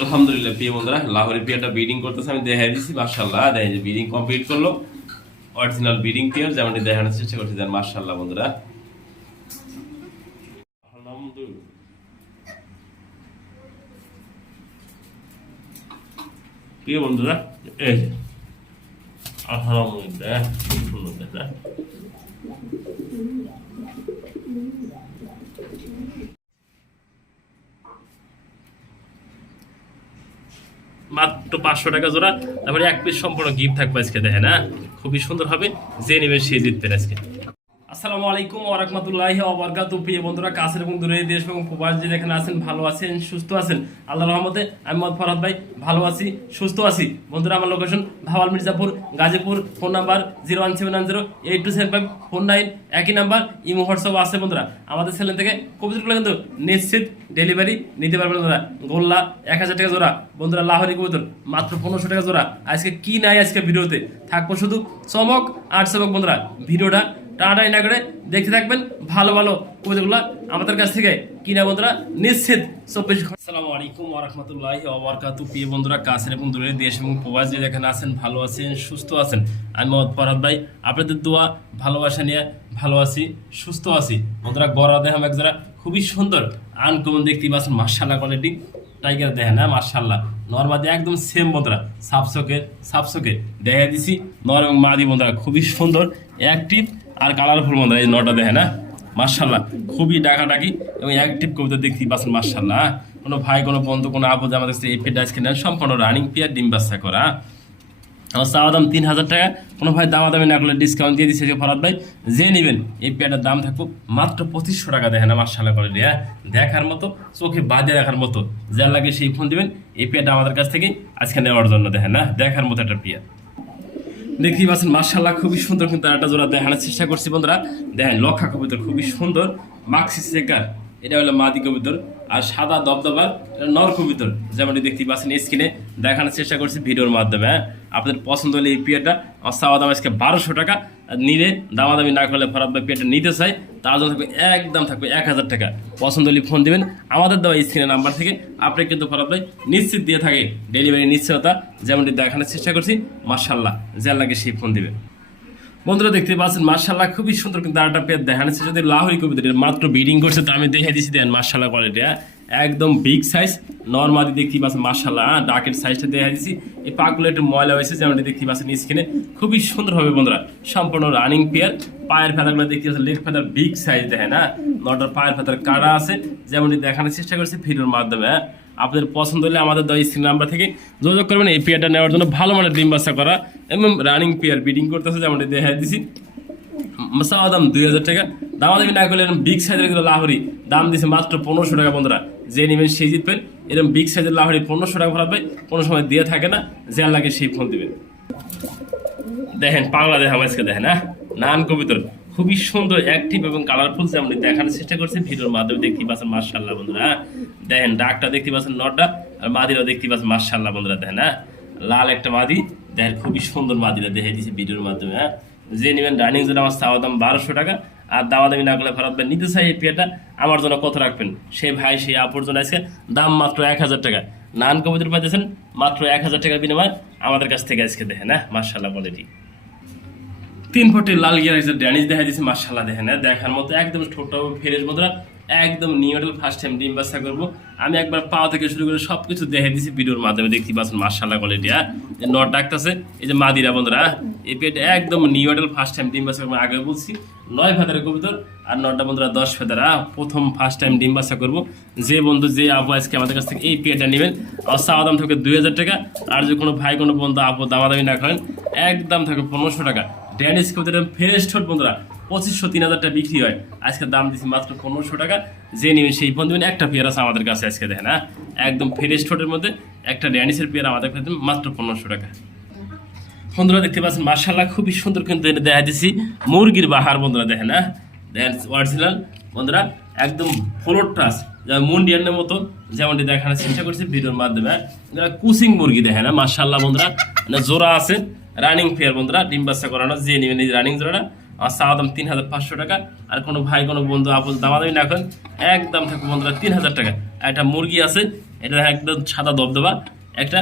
আলহামদুলিল্লাহ প্রিয় বন্ধুরা, লাহোরের পেয়ারটা ব্রিডিং করতেছে, আমি দেখাই দিচ্ছি। মাশাআল্লাহ, দেখেন যে ব্রিডিং কমপ্লিট করলো। অরিজিনাল ব্রিডিং পেয়ার যেমনটি দেখানোর চেষ্টা করছি। দেন মাশাআল্লাহ বন্ধুরা, আলহামদুলিল্লাহ প্রিয় বন্ধুরা, এই যে আলহামদুলিল্লাহ খুব সুন্দর দেখা। মাত্র 500 টাকা জোড়া, তারপরে এক পিস সম্পূর্ণ গিফট থাকবে আজকে। দেখেন হ্যাঁ, খুবই সুন্দর হবে, যে নেবে সে জিতবেন আজকে। আসসালামু আলাইকুম ওয়া রাহমাতুল্লাহি ওয়া বারাকাতুহু। প্রিয় বন্ধুরা, কাছের এবং দূরের দেশ এবং প্রবাস যে যেখানে আছেন, ভালো আছেন, সুস্থ আছেন, আল্লাহর রহমতে আমি মোহাম্মদ ফরহাদ ভাই ভালো আছি, সুস্থ আছি। বন্ধুরা, আমার location Bhawal Mirzapur, Gazipur. Phone number 01790827549, একই নাম্বার। ইমো হোয়াটসঅ্যাপ আছে। বন্ধুরা, আমাদের চ্যানেল থেকে কবুতরগুলো কিন্তু নিশ্চিত ডেলিভারি নিতে পারবেন। বন্ধুরা, গোল্লা 1000 টাকা জোড়া। বন্ধুরা, লাহোরি কবুতর মাত্র 1500 টাকা জোড়া। আজকে কি নাই, আজকে ভিডিওতে থাকবো শুধু চমক আর চমক। বন্ধুরা, ভিডিওটা টানাটানি না করে দেখতে থাকবেন। ভালো ভালো কবিতাগুলো আমাদের কাছ থেকে কিনা বন্ধুরা নিশ্চিত 24 ঘন্টা। আসসালামু আলাইকুম ওয়া রাহমাতুল্লাহি ওয়া বারাকাতুহু। প্রিয় বন্ধুরা, কাছের এবং দূরের দেশ এবং প্রবাস যে যেখানে আছেন, ভালো আছেন, সুস্থ আছেন, আমি মোহাম্মদ ফরহাদ ভাই আপনাদের দোয়া ভালোবাসা নিয়ে ভালো আছি, সুস্থ আছি। বন্ধুরা, গড়া দেখাম এক জোড়া খুবই সুন্দর আনকমন দেখতে পাচ্ছেন। মাশাআল্লাহ কোয়ালিটি টাইগার দেখেন না, মাশাআল্লাহ নরমাদি একদম সেম। বন্ধুরা, সাপসকে দেখা দিছি নর এবং মাদি। বন্ধুরা, খুবই সুন্দর অ্যাক্টিভ আর কালারফুল। বন্ধুরা, এই নটা দেখে না, মাশাআল্লাহ খুবই ডাকাডাকি এবং অ্যাক্টিভ কবিতা দেখতেই পাচ্ছেন। মাশাআল্লাহ, কোনো ভাই, কোনো বন্ধু, কোনো আপদ আমাদের এই পেট আজকে নেন, সম্পূর্ণ রানিং পেয়ার, ডিম বাচ্চা করা। আমার চাওয়া দাম 3000 টাকা। কোনো ভাই দামাদামি না করলে ডিসকাউন্ট দিয়ে দিচ্ছে ফরহাদ ভাই। যে নেবেন এই পেয়ারটার দাম থাকবো মাত্র 2500 টাকা। দেখেন না, মাশাআল্লাহ করে হ্যাঁ, দেখার মতো, চোখে বাঁধে রাখার মতো। যা লাগে সেই ফোন দিবেন। এই পেয়ারটা আমাদের কাছ থেকে আজকে নেওয়ার জন্য। দেখেন না, দেখার মতো একটা পেয়ার দেখতেই পাচ্ছেন। মাশাআল্লাহ খুবই সুন্দর, কিন্তু একটা জোড়া দেখানোর চেষ্টা করছি। বন্ধুরা, দেখেন লক্ষা কবুতর খুবই সুন্দর, মাক্সি চেকার, এটা হলো মাদি কবুতর। আর সাদা দবদবার নর কবুতর, যেমনটি দেখতেই পাচ্ছেন স্ক্রিনে দেখানোর চেষ্টা করছি ভিডিওর মাধ্যমে। হ্যাঁ, আপনাদের পছন্দ হলে এই পেয়ারটা আমার চাওয়া দাম আজকে 1200 টাকা। নিলে দামাদামি না করলে ফরহাদ ভাই পেয়ারটা নিতে চাই, তার জন্য থাকবে একদম থাকবে 1000 টাকা। পছন্দ হলে ফোন দিবেন আমাদের দেওয়া স্ক্রিনের নাম্বার থেকে। আপনি কিন্তু ফরহাদ ভাই নিশ্চিত দিয়ে থাকে ডেলিভারি নিশ্চয়তা, যেমনটি দেখানোর চেষ্টা করছি। মাশাআল্লাহ, যা লাগে সেই ফোন দিবেন। বন্ধুরা, দেখতে পাচ্ছেন মাশাআল্লাহ খুবই সুন্দর, কিন্তু আরেকটা পেয়ার দেখানো যদি লাহোরি কবুতর মাত্র ব্রিডিং করছে, তো আমি দেখে দিচ্ছি। দেন মাশাআল্লাহ কোয়ালিটি একদম বিগ সাইজ নরমাদি দেখতে পাচ্ছেন। মাশাআল্লাহ ডাকের সাইজটা দেখে দিচ্ছি। এই পাগুলো একটু ময়লা হয়েছে, যেমনটি দেখতে পাচ্ছেন স্ক্রিনে খুবই সুন্দর হবে। বন্ধুরা, সম্পূর্ণ রানিং পেয়ার। পায়ের ফেদারগুলো দেখতে পাচ্ছেন, লেগ ফেদার বিগ সাইজ দেখেন না, নটার পায়ের ফেদার কাটা আছে, যেমনটি দেখানোর চেষ্টা করছি ভিডিওর মাধ্যমে। আপনাদের পছন্দ হলে আমাদের দেওয়া স্ক্রিন নাম্বার থেকে যোগাযোগ করবেন এই পেয়ারটা নেওয়ার জন্য। ভালো মানের ডিম বাচ্চা করা এবং রানিং পেয়ার ব্রিডিং করতেছে, যেমনটি দেখা দিছি। চাওয়া দাম 2000 টাকা। দামাদামি না করলে এরকম বিগ সাইজের এগুলো লাহোরি দাম দিচ্ছে মাত্র 1500 টাকা। বন্ধুরা, যে নেবেন সেই জিতবেন। এরকম বিগ সাইজের লাহোরি 1500 টাকা ভরাবে, কোনো সময় দিয়ে থাকে না, যে লাগে সেই ফোন দিবেন। দেখেন পাগলা দেখা আজকে দেখেন হ্যাঁ, নান কবিতর খুবই সুন্দর অ্যাক্টিভ এবং কালারফুল, যেমন দেখানোর চেষ্টা করছে ভিডিওর মাধ্যমে। দেখতে পাচ্ছেন মাশাআল্লাহ বন্ধুরা, দেখেন ডাকটা দেখতে পাচ্ছেন নটটা, আর মাদিরাও দেখতে পাচ্ছেন মাশাআল্লাহ বন্ধুরা। দেখেন হ্যাঁ, লাল একটা মাদি, দেখেন খুবই সুন্দর মাদিরা দেখে দিয়েছে ভিডিওর মাধ্যমে। হ্যাঁ, যে নেবেন রানিং জন্য আমার চাওয়া দাম 1200 টাকা। আর দামাদামি না করলে ফরহাদ ভাই নিতে চাই এই পেয়ারটা আমার জন্য কত রাখবেন, সেই ভাই সেই আপুর জন্য আজকে দাম মাত্র 1000 টাকা। নান কবিতর পাইতেছেন মাত্র 1000 টাকার বিনিময় আমাদের কাছ থেকে আজকে। দেখেন হ্যাঁ, মাশাআল্লাহ কোয়ালিটি 3 ফুটের লাল গিয়ার ড্যানিশ দেখা দিচ্ছে। মাশাআল্লাহ দেখেন দেখার মতো একদম ছোট ফ্রেশ। বন্ধুরা, একদম নিউডেল ফার্স্ট টাইম ডিম বাচ্চা করবো আমি। একবার পাওয়া থেকে শুরু করে সবকিছু দেখে দিচ্ছি ভিডিওর মাধ্যমে। দেখতে পাচ্ছেন মাশাআল্লাহ কোয়ালিটি। হ্যাঁ, নট ডাকতেছে, এই যে মাদিরা। বন্ধুরা, এই পেট একদম নিউডেল ফার্স্ট টাইম ডিম বাচ্চা করবো। আগে বলছি 9 ফেদারের কবুতর, আর নটা বন্ধুরা 10 ফেদার। প্রথম ফার্স্ট টাইম ডিম বাচ্চা করবো। যে বন্ধু যে আপু আজকে আমাদের কাছ থেকে এই পেটটা নেবেন, আর চাওয়া দাম থাকবে 2000 টাকা। আর যদি কোনো ভাই কোনো বন্ধু আপু দামাদামি না করেন, একদম থাকবে 1500 টাকা। ড্যানিশ কবুতর ফ্রেশ ঠোঁট। বন্ধুরা, 2500 3000 টাকা বিক্রি হয়, আজকে দাম দিচ্ছি মাত্র 1500 টাকা। যে নেবেন সেই ফোন দেবেন। একটা পেয়ার আছে আমাদের কাছে আজকে দেখেন হ্যাঁ, একদম ফ্রেশ ঠোঁটের মধ্যে একটা ড্যানিশের পেয়ার আমাদের কাছে মাত্র 1500 টাকা। বন্ধুরা, দেখতে পাচ্ছেন মাশাআল্লাহ খুবই সুন্দর, কিন্তু দেখা দিচ্ছি মুরগির বাহার। বন্ধুরা দেখেন হ্যাঁ, দেখেন অরিজিনাল। বন্ধুরা, একদম ফ্লোর টাচ, যেমন মুন্ডিয়ানের মতো, যেমনটি দেখানোর চেষ্টা করছি ভিডিওর মাধ্যমে। কুচিং মুরগি দেখেন না, মাশাআল্লাহ বন্ধুরা, জোড়া আছে রানিং পেয়ার। বন্ধুরা, ডিম বাচ্চা করানো, যে নেবেন এই রানিং জোড়াটা আমার চাওয়া দাম 3500 টাকা। আর কোনো ভাই কোনো বন্ধু আপন দামাদামি না করেন, একদম থাকবে বন্ধুরা 3000 টাকা। একটা মুরগি আছে এটা দেখেন একদম সাদা দবদবা একটা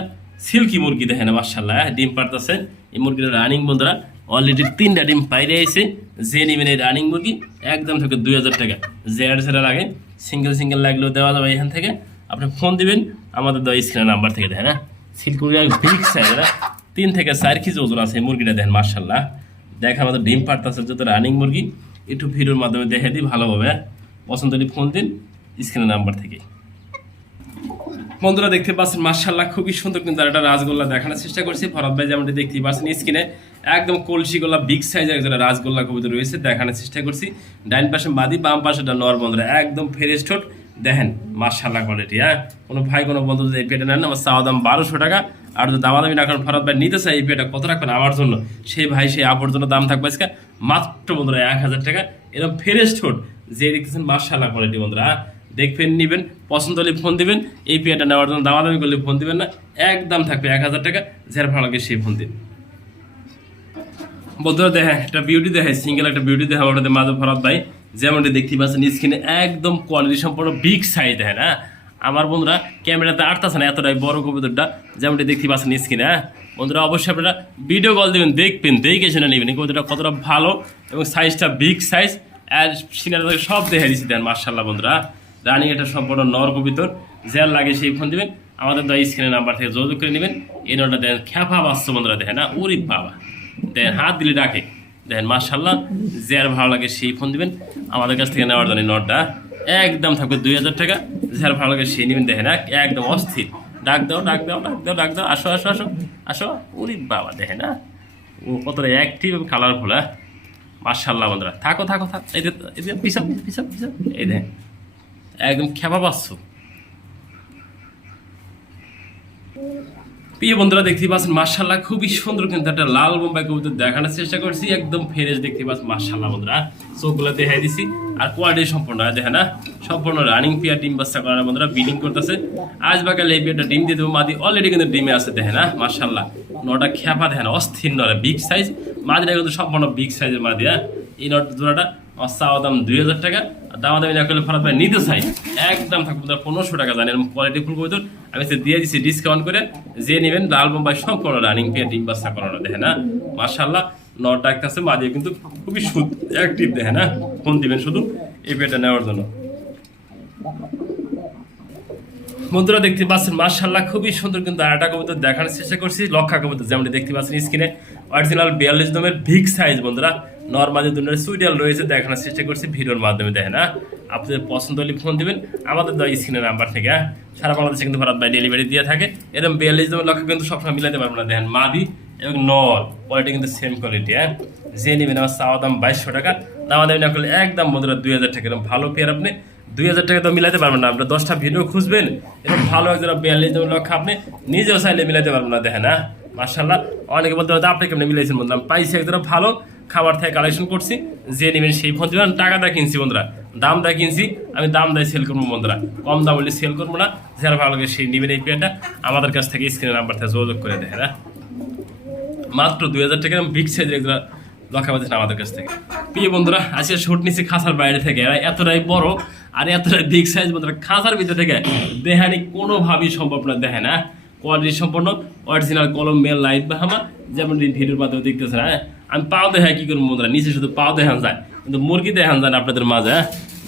সিল্কি মুরগি দেখেন মাশাআল্লাহ, ডিম পারতেছে। এই মুরগিটা রানিং বন্ধুরা, অলরেডি 3টা ডিম বাইরে আইছে। যে নেবেন এই রানিং মুরগি একদম থেকে 2000 টাকা। যেটা লাগে সিঙ্গেল লাগলেও দেওয়া যাবে। এখান থেকে আপনি ফোন দিবেন আমাদের দেওয়া স্ক্রিনের নাম্বার থেকে দেখেন। সিল্কি মুরগি বিগ সাইজ, 3 থেকে 4 কেজি ওজন আছে এই মুরগিটা দেখেন মাশাআল্লাহ। দেখেন আমাদের ডিম পারতেছে যত রানিং মুরগি, একটু ভিডিওর মাধ্যমে দেখে দিই ভালোভাবে। পছন্দ হলে ফোন দিন স্ক্রিনের নাম্বার থেকে। বন্ধুরা দেখতে পাচ্ছেন মাশাআল্লাহ খুবই সুন্দর কিন্তু একটা রাজগোল্লা দেখানোর চেষ্টা করছি। ফরহাদ ভাই যেমনটি দেখতে পাচ্ছেন স্ক্রিনে একদম কলসি গোল্লা বিগ সাইজের একটা রাজগোল্লা কবুতর রয়েছে, দেখানোর চেষ্টা করছি। ডাইন পাশে মাদি, বাম পাশেটা নর বন্ধুরা, একদম ফ্রেশ ঠোঁট দেখেন মাশাআল্লাহ কোয়ালিটি। কোনো ভাই কোনো বন্ধু যদি এই পেটে নেন, আমার চাওয়া দাম 1200 টাকা। আর যদি দামাদামি না করেন, ফরহাদ ভাই নিতে চাই এই পেটা কত রাখবেন আমার জন্য, সেই ভাই সেই আপুর জন্য দাম থাকবে আজকে মাত্র বন্ধুরা 1000 টাকা। এরকম ফ্রেশ ঠোঁট যে দেখতেছেন মাশাআল্লাহ কোয়ালিটি বন্ধুরা। দেখবেন নিবেন, পছন্দ হলে ফোন দিবেন। এই পেয়ারটা নেওয়ার জন্য দামাদামি করলে ফোন দিবেন না, একদম থাকবে 1000 টাকা। যার ভালো লাগে সেই ফোন দিন। বন্ধুরা দেখেন একটা বিউটি দেখে, সিঙ্গেল একটা বিউটি দেখে আমাদের মাধব ফরহাদ ভাই যেমনটি দেখতে পাচ্ছেন স্ক্রিনে একদম কোয়ালিটি সম্পূর্ণ বিগ সাইজ দেখেন। আমার বন্ধুরা ক্যামেরাতে আটতাছে না এতটাই বড় কবুতরটা, যেমনটি দেখতে পাচ্ছেন স্ক্রিনে। বন্ধুরা অবশ্যই আপনারা ভিডিও কল দেবেন, দেখবেন, দেখে শুনে নেবেন এই কবুতরটা কতটা ভালো এবং সাইজটা বিগ সাইজ। আর সিনারা সব দেখে দিচ্ছি দেন মাশাআল্লাহ বন্ধুরা। রানিং এটা সম্পূর্ণ নর কবুতর, যার লাগে সেই ফোন দিবেন আমাদের দেওয়া স্ক্রিনের নাম্বার থেকে যোগাযোগ করে নেবেন। এই নটা দেখেন খ্যাপা বাচ্চা বন্ধুরা দেখেন না, ওরে বাবা দেখেন হাত দিলে ডাকে দেখেন মাশাআল্লাহ। যার ভালো লাগে সেই ফোন দিবেন আমাদের কাছ থেকে নেওয়ার জন্য। নটটা একদম থাকবে 2000 টাকা। যার ভালো লাগে সেই নেবেন দেখেন একদম অস্থির। ডাক দাও ডাক দাও ডাক দাও ডাক দাও, আসো আসো আসো আসো। ওরে বাবা দেখেন না ও কতটা অ্যাক্টিভ এবং কালারফুল। মাশাআল্লাহ বন্ধুরা থাকো থাকো থাক। এই যে পিছন পিছন পিছন এই দেখেন একদম খেপা পাচ্ছ। প্রিয় বন্ধুরা দেখতে পাচ্ছেন মাশাআল্লাহ খুবই সুন্দর কিন্তু একটা লাল বোম্বাই কবুতর দেখানোর চেষ্টা করছি। একদম ফ্রেশ দেখতে পাচ্ছেন মাশাআল্লাহ বন্ধুরা। চোখগুলো দেখাই দিছি আর কোয়ালিটি সম্পূর্ণ দেখেন না, সম্পূর্ণ রানিং পেয়ার ডিম বাচ্চা করার বন্ধুরা ব্রিডিং করতেছে। আজ বাকালে এই পেয়ারটা ডিম দিয়ে দেবো, মাদি অলরেডি কিন্তু ডিমে আছে দেখেন না মাশাআল্লাহ। নটা খেপা দেখেন অস্থির নরে বিগ সাইজ, মাদিটা কিন্তু সম্পূর্ণ বিগ সাইজের মাদি। এই নট জোড়াটা আমার চাওয়া দাম 2000 টাকা। দামাদামি না করলে ফরহাদ ভাই নিতে চাই একদম থাকবে 1500 টাকা। জানেন কোয়ালিটি ফুল কবুতর আমি দিয়ে দিচ্ছি ডিসকাউন্ট করে। যে নেবেন লাল বোম্বাই সম্পূর্ণ রানিং পেয়ার ডিম বাচ্চা করানো দেখেন না মাশাআল্লাহ। নটা একটা আছে মাদি কিন্তু খুবই অ্যাক্টিভ দেখেন না। ফোন দিবেন শুধু এই পেয়ারটা নেওয়ার জন্য। বন্ধুরা দেখতে পাচ্ছেন মাশাআল্লাহ খুবই সুন্দর কিন্তু আরেকটা কবুতর দেখানোর চেষ্টা করছি। লক্ষা কবুতর যেমনটি দেখতে পাচ্ছেন স্ক্রিনে অরিজিনাল 42 দমের বিগ সাইজ বন্ধুরা। নর্মালি দুনিয়ার সুইডেল রয়েছে, দেখানোর চেষ্টা করছি ভিডিওর মাধ্যমে দেখেন না। আপনাদের পছন্দ হলে ফোন দিবেন আমাদের দেওয়া স্ক্রিনের নাম্বার থেকে। সারা বাংলাদেশে কিন্তু ফরহাদ ভাই ডেলিভারি দিয়ে থাকে। এরকম 42 দমের লক্ষা কিন্তু সবসময় মিলাতে পারবো না দেখেন মাদি এবং নর কোয়ালিটি কিন্তু সেম কোয়ালিটি। যে নেবেন আমার চাওয়া দাম 2200 টাকা। দামাদামি না করলে একদম বন্ধুরা 2000 টাকা। এরকম ভালো পেয়ার আপনি 2000 টাকা তো মিলাতে পারবেন না। আপনার 10টা ভিডিও খুঁজবেন এরকম ভালো একজোড়া 42 দমের লক্ষা আপনি নিজেও চাইলে মিলাতে পারবেন না দেখেন না মাশাআল্লাহ। অনেকে বলতে পারে আপনি কেমনি মিলাইছেন বললাম, পাইছি একজোড়া ভালো খাবার থেকে কালেকশন করছি। যে নেবেন সেই ফোন দিবেন। টাকাটা কিনছি বন্ধুরা, দামটা কিনছি আমি, দাম দেয় সেল করবো বন্ধুরা, কম দাম বলে সেল করবো না। যারা ভালো লাগে সেই নেবেন এই পেয়ারটা আমাদের কাছ থেকে স্ক্রিনের নাম্বার থেকে যোগাযোগ করে দেয় না। মাত্র 2000 টাকা বিগ সাইজের একজোড়া লক্ষা পাচ্ছেন আমাদের কাছ থেকে। প্রিয় বন্ধুরা আজকে শুট নিচ্ছি খাঁচার বাইরে থেকে। এরা এতটাই বড় আর এতটাই বিগ সাইজ বন্ধুরা, খাঁচার ভিতরে থেকে দেখানি কোনোভাবেই সম্ভব না দেখেন না। কোয়ালিটি সম্পন্ন অরিজিনাল কলম্বিয়ান লাইট বাহামা যেমন ভিডিওর মাধ্যমে দেখতেছেন। আমি পাও দেখাই কি করবো বন্ধুরা, নিচে শুধু পাও দেখান যায় কিন্তু মুরগি দেখান যায় না আপনাদের মাঝে।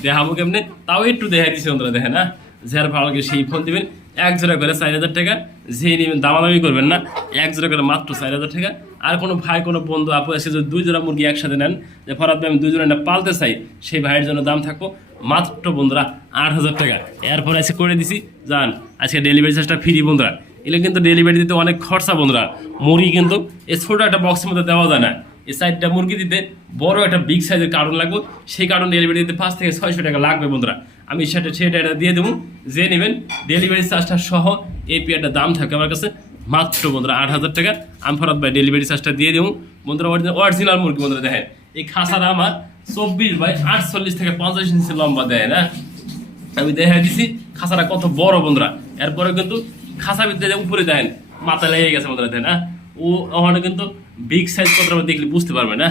দেখাবো কেমনি তাও একটু দেখাই দিচ্ছি বন্ধুরা দেখেন না। যার ভালো লাগে সেই ফোন দিবেন। এক জোড়া করে 4000 টাকা। যে নেবেন দামাদামি করবেন না, এক জোড়া করে মাত্র 4000 টাকা। আর কোনো ভাই কোনো বন্ধু আপু এসে যদি 2 জোড়া মুরগি একসাথে নেন, যে ফরহাদ ভাই আমি 2 জোড়া পালতে চাই, সেই ভাইয়ের জন্য দাম থাকবো মাত্র বন্ধুরা 8000 টাকা। এরপর এসে করে দিছি যান আজকে ডেলিভারি চার্জটা ফ্রি বন্ধুরা। এগুলো কিন্তু ডেলিভারি দিতে অনেক খরচা বন্ধুরা। মুরগি কিন্তু এই ছোটো একটা বক্সের মধ্যে দেওয়া যায় না। এই সাইডটা মুরগি দিতে বড় একটা বিগ সাইজের কার্টুন লাগবে, সেই কার্টুন ডেলিভারি দিতে 500 থেকে 600 টাকা লাগবে বন্ধুরা। আমি সেটা দিয়ে দেবো। যে নেবেন ডেলিভারি চার্জটা সহ এই পেয়ারটা দাম থাকে আমার কাছে মাত্র বন্ধুরা 8000 টাকা। আমি ফরহাদ ভাই ডেলিভারি চার্জটা দিয়ে দেবো বন্ধুরা। অরিজিনাল মুরগি বন্ধুরা দেখেন এই খাঁচাটা আমার 24 বাই 48 থেকে 50 ইঞ্চি লম্বা দেয় না। আমি দেখা দিছি খাঁচাটা কত বড় বন্ধুরা। এরপরে কিন্তু খাঁচা ভিতরে উপরে দেখেন মাথা লেগে গেছে বন্ধুরা দেখেন না। ও ওখানে কিন্তু বিগ সাইজ কতটা দেখলে বুঝতে পারবে না,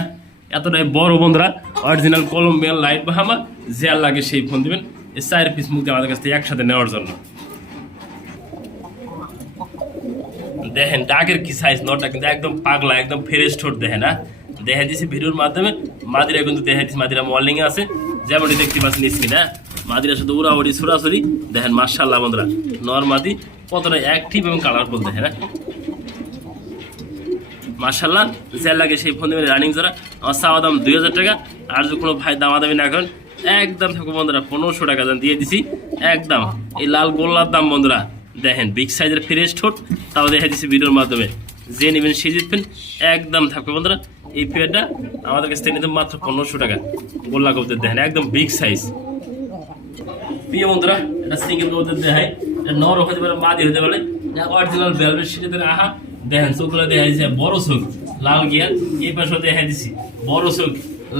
এতটাই বড় বন্ধুরা। অরিজিনাল কলম্বিয়ান লাইট বাহামা, যে লাগে সেই ফোন দিবেন। এই 4 পিস মুরগি আমাদের কাছ থেকে একসাথে নেওয়ার জন্য। দেখেন ডাকের কি সাইজ, নটটা কিন্তু একদম পাগলা, একদম ফ্রেশ ঠোঁট দেখেন না। দেখা দিয়েছি ভিডিওর মাধ্যমে, মাদিরা কিন্তু দেখা দিচ্ছি, মাদিরা মর্নিং এ আছে যেমনটি দেখতে পাচ্ছেন স্ক্রিনে। মাদিরা শুধু উড়াউড়ি ছুড়াছুড়ি দেখেন, মাশাআল্লাহ বন্ধুরা নর মাদি কতটা অ্যাক্টিভ এবং কালারফুল দেখেন না মাশাআল্লাহ। যে লাগে সেই ফোন দেবেন রানিং জোড়া। আমার চাওয়া দাম 2000 টাকা। আর যদি কোনো ভাই দামাদামি না করেন একদম থাকবো বন্ধুরা 1500 টাকা দাম দিয়ে দিছি একদম। এই লাল গোল্লার দাম বন্ধুরা দেখেন, বিগ সাইজের ফ্রেশ ঠোঁট, তাও দেখা দিচ্ছি ভিডিওর মাধ্যমে। যে নেবেন সে জিতবেন, একদম থাকবে বন্ধুরা। এই পেয়ারটা আমাদের কাছ থেকে নিতে মাত্র 1500 টাকা। গোল্লা কবুতর দেখেন একদম বিগ সাইজ। প্রিয় বন্ধুরা এটা সিঙ্গেল কবুতর দেখায়, এটা নর হতে পারে, মাদি হতে পারে, অরিজিনাল ভেলভেট শিটের আহা দেখেন। চোখগুলো দেখা যাচ্ছে বড় চোখ, লাল গিয়ার। এই পাশে দেখা দিচ্ছি বড় চোখ,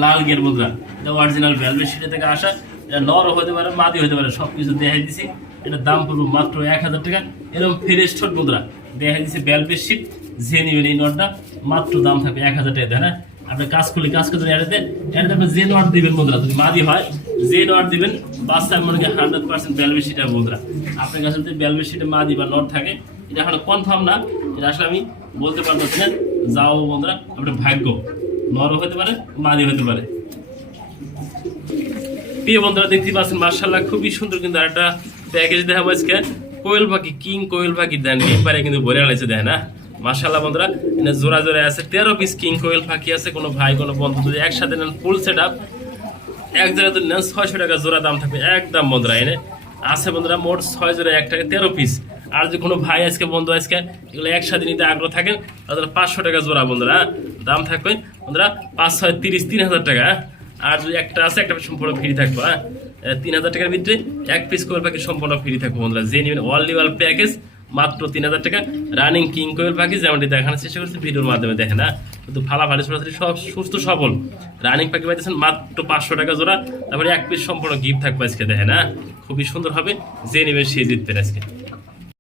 লাল গিয়ার বন্ধুরা। এটা অরিজিনাল ভেলভেট শিটে থেকে আসা। এটা নর হতে পারে, মাদি হতে পারে, সবকিছু দেখা দিচ্ছি। এটার দাম পড়বে মাত্র 1000 টাকা। এরকম ফ্রেশ ঠোঁট বন্ধুরা দেখা দিচ্ছে ভেলভেট শিট। যে নেবেন এই নটটা মাত্র দাম থাকবে 1000 টাকা দেয় না। আপনি কাজ করলে কাজ করতে এটাতে আপনি যে নট দিবেন বন্ধুরা, যদি মাদি হয় যে নট দিবেন বাচ্চা মনে হয় 100% ভেলভেট শিট বন্ধুরা। আপনার কাছে যদি ভেলভেট শিটে মাদি বা নট থাকে, এটা এখন কনফার্ম না, এটা আসলে আমি বলতে পারতেছি না। যাও বন্ধুরা আপনার ভাগ্য, নরও হতে পারে, মাদি হতে পারে। প্রিয় বন্ধুরা দেখতে পাচ্ছেন মাশাআল্লাহ খুবই সুন্দর কিন্তু আরেকটা প্যাকেজ দেখাবো আজকে। কোয়েল পাখি, কিং কোয়েল পাখি দেন এবারে কিন্তু ভরে আলাইছে দেখেন না মাশাআল্লাহ বন্ধুরা। এটা জোড়া জোড়া আছে 13 পিস কিং কোয়েল পাখি আছে। কোনো ভাই কোনো বন্ধু যদি একসাথে নেন ফুল সেট আপ এক জোড়া যদি নেন 600 টাকা জোড়া দাম থাকবে একদম বন্ধুরা। এনে আছে বন্ধুরা মোট 6 জোড়া 1 টাকা 13 পিস। আর যদি কোনো ভাই আজকে বন্ধু আজকে এগুলো একসাথে নিতে আগ্রহ থাকেন তাহলে 500 টাকা জোড়া বন্ধুরা দাম থাকবে বন্ধুরা। 5 6 30 3000 টাকা। আর যদি একটা আছে একটা সম্পূর্ণ ফ্রি থাকবে। 3000 টাকার ভিতরে এক পিস কোয়েল পাখি সম্পূর্ণ ফ্রি থাকবে বন্ধুরা। যে নেবেন অনলি ওয়াল প্যাকেজ মাত্র 3000 টাকা। রানিং কিং কোয়েল পাখি যেমনটি দেখানোর চেষ্টা করছি ভিডিওর মাধ্যমে দেখেন না, কিন্তু ফালাফালি সরাসরি সব সুস্থ সবল রানিং পাখি পাইতেছেন মাত্র 500 টাকা জোড়া। তারপরে এক পিস সম্পূর্ণ গিফট থাকবে আজকে দেখেন না, খুবই সুন্দর হবে। যে নেবেন সে জিতবেন আজকে।